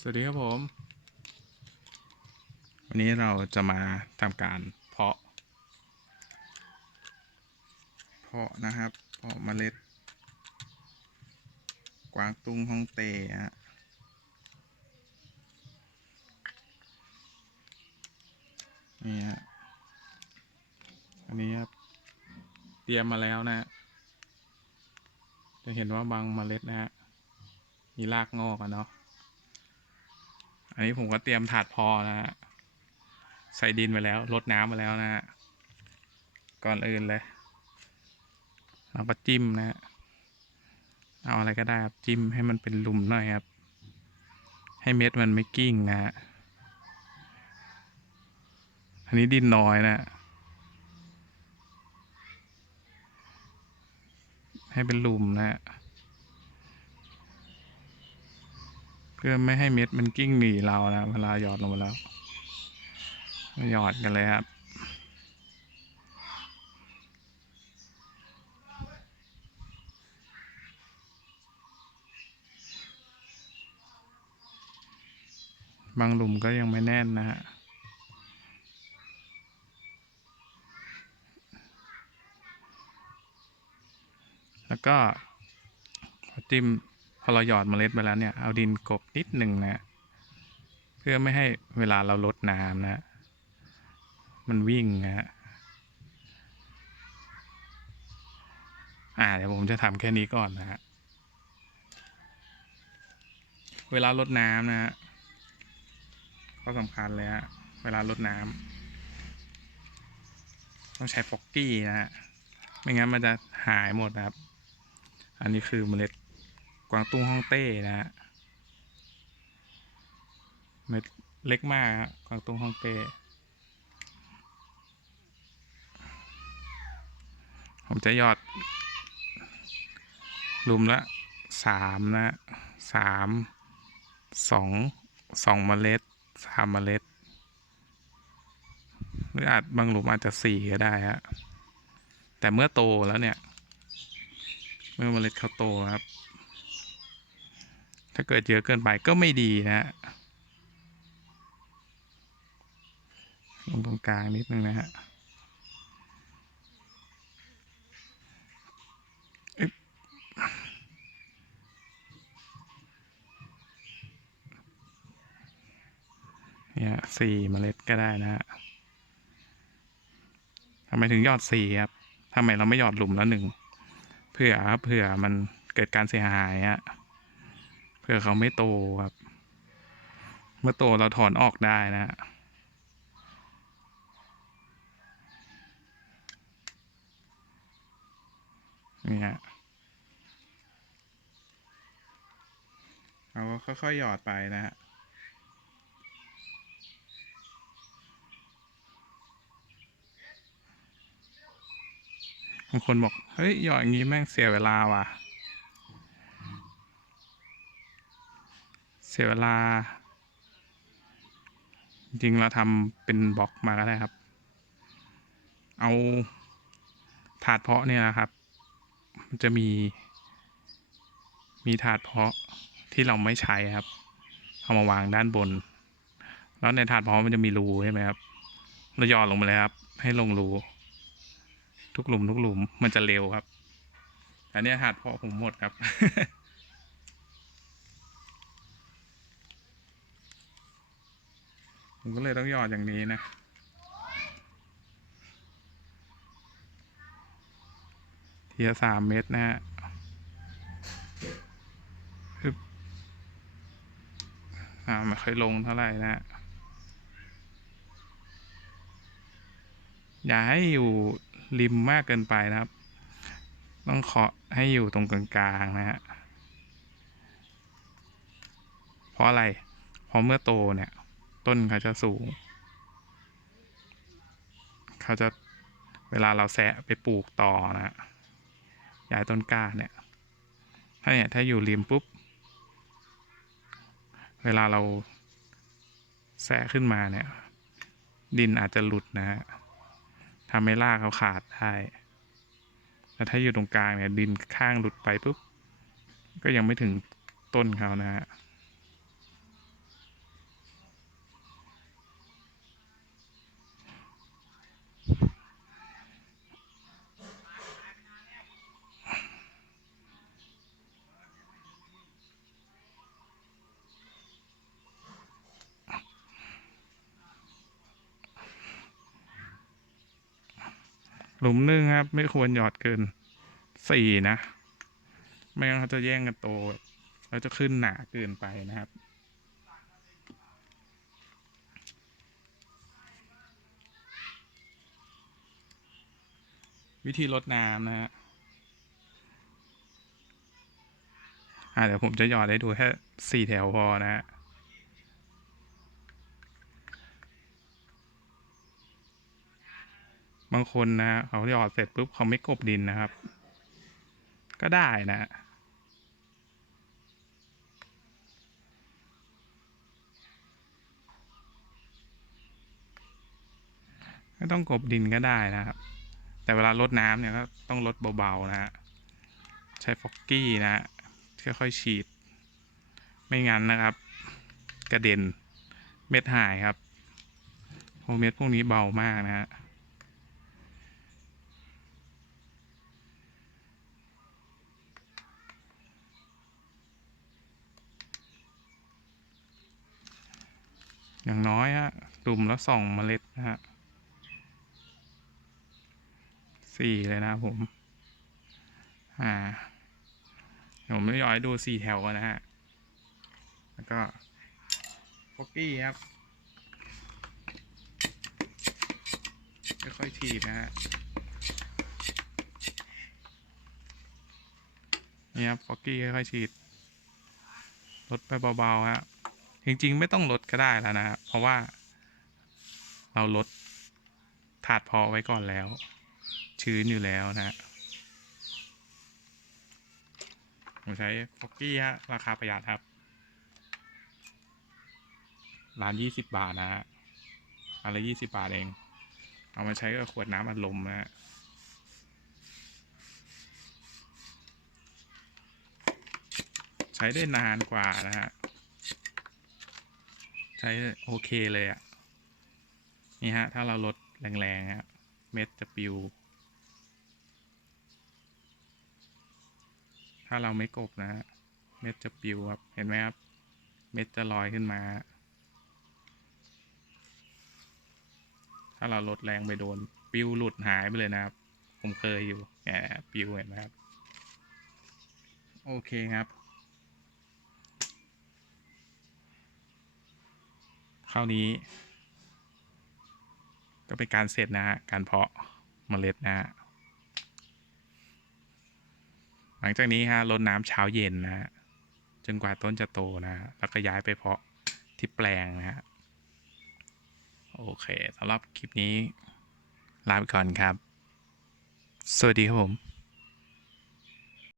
สวัสดีครับผม วันนี้เราจะมาทำการเพาะ เพาะนะครับ เพาะเมล็ด กวางตุ้งฮ่องเต้ฮะนี่ฮะอันนี้ครับ เตรียมมาแล้วนะฮะจะเห็นว่าบางเมล็ดนะฮะ มีรากงอกอะเนาะ อันนี้ผมก็เตรียมถาดพอนะฮะใส่ดินไปแล้วรดน้ำไปแล้วนะฮะก่อนอื่นเลยเราก็จิ้มนะฮะเอาอะไรก็ได้ครับจิ้มให้มันเป็นหลุมหน่อยครับ ให้เม็ดมันไม่กิ้งนะฮะอันนี้ดินน้อยนะฮะให้เป็นหลุมนะฮะ เพื่อไม่ให้เม็ดมันกิ้งหนีเรานะเวลาหยอดลงไปแล้วหยอดกันเลยครับบางหลุมก็ยังไม่แน่นนะฮะ แล้วก็จิ้ม อเราหยอดเมล็ดไปแล้วเนี่ยเอาดินกบนิดหนึ่งนะเพื่อไม่ให้เวลาเราลดน้ำนะ มันวิ่งนะฮะอ่าเดี๋ยวผมจะทำแค่นี้ก่อนนะฮะเวลาลดน้ำนะฮะก็สำคัญเลยฮะเวลาลดน้ำต้องใช้ฟอกกี้นะฮะไม่งั้นมันจะหายหมดนะครับ อันนี้คือเมล็ด กวางตุ้งฮ่องเต้นะฮะเม็ดเล็กมากฮะกวางตุ้งฮ่องเต้ผมจะยอดหลุมละสามนะสามสองสองเมล็ดสามเมล็ด หรืออาจบางหลุมอาจจะสี่ก็ได้ฮะแต่เมื่อโตแล้วเนี่ย เมื่อเมล็ดเขาโตครับ ถ้าเกิดเยอะเกินไปก็ไม่ดีนะฮะลงตรงกลางนิดนึงนะฮะเนี่ยสี่เมล็ดก็ได้นะฮะทำไมถึงยอดสี่ครับทำไมเราไม่ยอดหลุมละหนึ่งเผื่อครับเผื่อมันเกิดการเสียหายฮะ ผื่อเขาไม่โตครับ เมื่อโตเราถอนออกได้นะฮะนี่ฮะเราก็ค่อยๆหยอดไปนะฮะบางคนบอก เฮ้ย หยอดอย่างนี้แม่งเสียเวลาว่ะ เสียเวลา จริงเราทำเป็นบล็อกมาก็ได้ครับ เอาถาดเพาะเนี่ยนะครับ มันจะมี มีถาดเพาะที่เราไม่ใช้ครับ เอามาวางด้านบน แล้วในถาดเพาะมันจะมีรูใช่ไหมครับเราหยอดลงไปเลยครับ ให้ลงรูทุกหลุมทุกหลุมมันจะเร็วครับอันนี้ถาดเพาะผมหมดครับ ผมก็เลยต้องหยอดอย่างนี้นะทีละสามเม็ดนะฮะฮึบอ่าไม่ค่อยลงเท่าไหร่นะฮะอย่าให้อยู่ริมมากเกินไปนะครับ ต้องเคาะให้อยู่ตรงกลางๆนะฮะ เพราะอะไร เพราะเมื่อโตเนี่ย ต้นเขาจะสูง เขาจะเวลาเราแซะไปปลูกต่อนะฮะย้ายต้นกล้าเนี่ย ถ้าเนี่ยถ้าอยู่ริมปุ๊บ เวลาเราแซะขึ้นมาเนี่ย ดินอาจจะหลุดนะฮะทำให้รากเขาขาดได้แต่ถ้าอยู่ตรงกลางเนี่ย ดินข้างหลุดไปปุ๊บ ก็ยังไม่ถึงต้นเขานะฮะ หลุมหนึ่งครับ ไม่ควรหยอดเกินสี่นะ ไม่งั้นเขาจะแย่งกันโตแบบแล้วจะขึ้นหนาเกินไปนะครับ วิธีลดน้ำนะฮะอ่าเดี๋ยวผมจะหยอดให้ดูแค่สี่แถวพอนะฮะ บางคนนะเขาหยอดเสร็จปุ๊บเขาไม่กบดินนะครับ ก็ได้นะไม่ต้องกบดินก็ได้นะครับ แต่เวลาลดน้ำเนี่ยก็ต้องลดเบาๆนะฮะใช้ฟอกกี้นะฮะค่อยๆฉีด ไม่งั้นนะครับ กระเด็นเม็ดหายครับเพราะเม็ดพวกนี้เบามากนะฮะ อย่างน้อยฮะตุ่มละสองเมล็ดนะฮะสี่เลยนะผม อ่าเดี๋ยวผมไม่ย้อยดูสี่แถวกันนะฮะ แล้วก็ฟอกกี้ครับค่อยๆถีบนะฮะนี่ครับฟอกกี้ค่อยๆฉีดลดไปเบาๆฮะ จริงๆ ไม่ต้องลดก็ได้แล้วนะเพราะว่า เราลดถาดพอไว้ก่อนแล้ว ชื้นอยู่แล้วนะผมใช้ฟอกกี้ฮะราคาประหยัดครับร้านยี่สิบบาทนะฮะอันละยี่สิบบาทเอง เอามาใช้กับขวดน้ำอัดลมนะฮะใช้ได้นานกว่านะฮะ ช้โอเคเลยอะ่ะ นี่ฮะ ถ้าเราลดแรงๆฮะเม็ดจะปิว ถ้าเราไม่กบนะฮะเม็ดจะปิวครับ เห็นไหมครับ เม็ดจะลอยขึ้นมา ถ้าเราลดแรงไปโดน ปิวหลุดหายไปเลยนะครับ ผมเคยอยู่แหมปิวเห็นไหมครับ โอเคครับ คราวนี้ ก็เป็นการเสร็จนะฮะการเพาะเมล็ดนะฮะหลังจากนี้ฮะรดน้ำเช้าเย็นนะฮะจนกว่าต้นจะโตนะฮะแล้วก็ย้ายไปเพาะที่แปลงนะฮะโอเคสำหรับคลิปนี้ลาไปก่อนครับ สวัสดีครับผม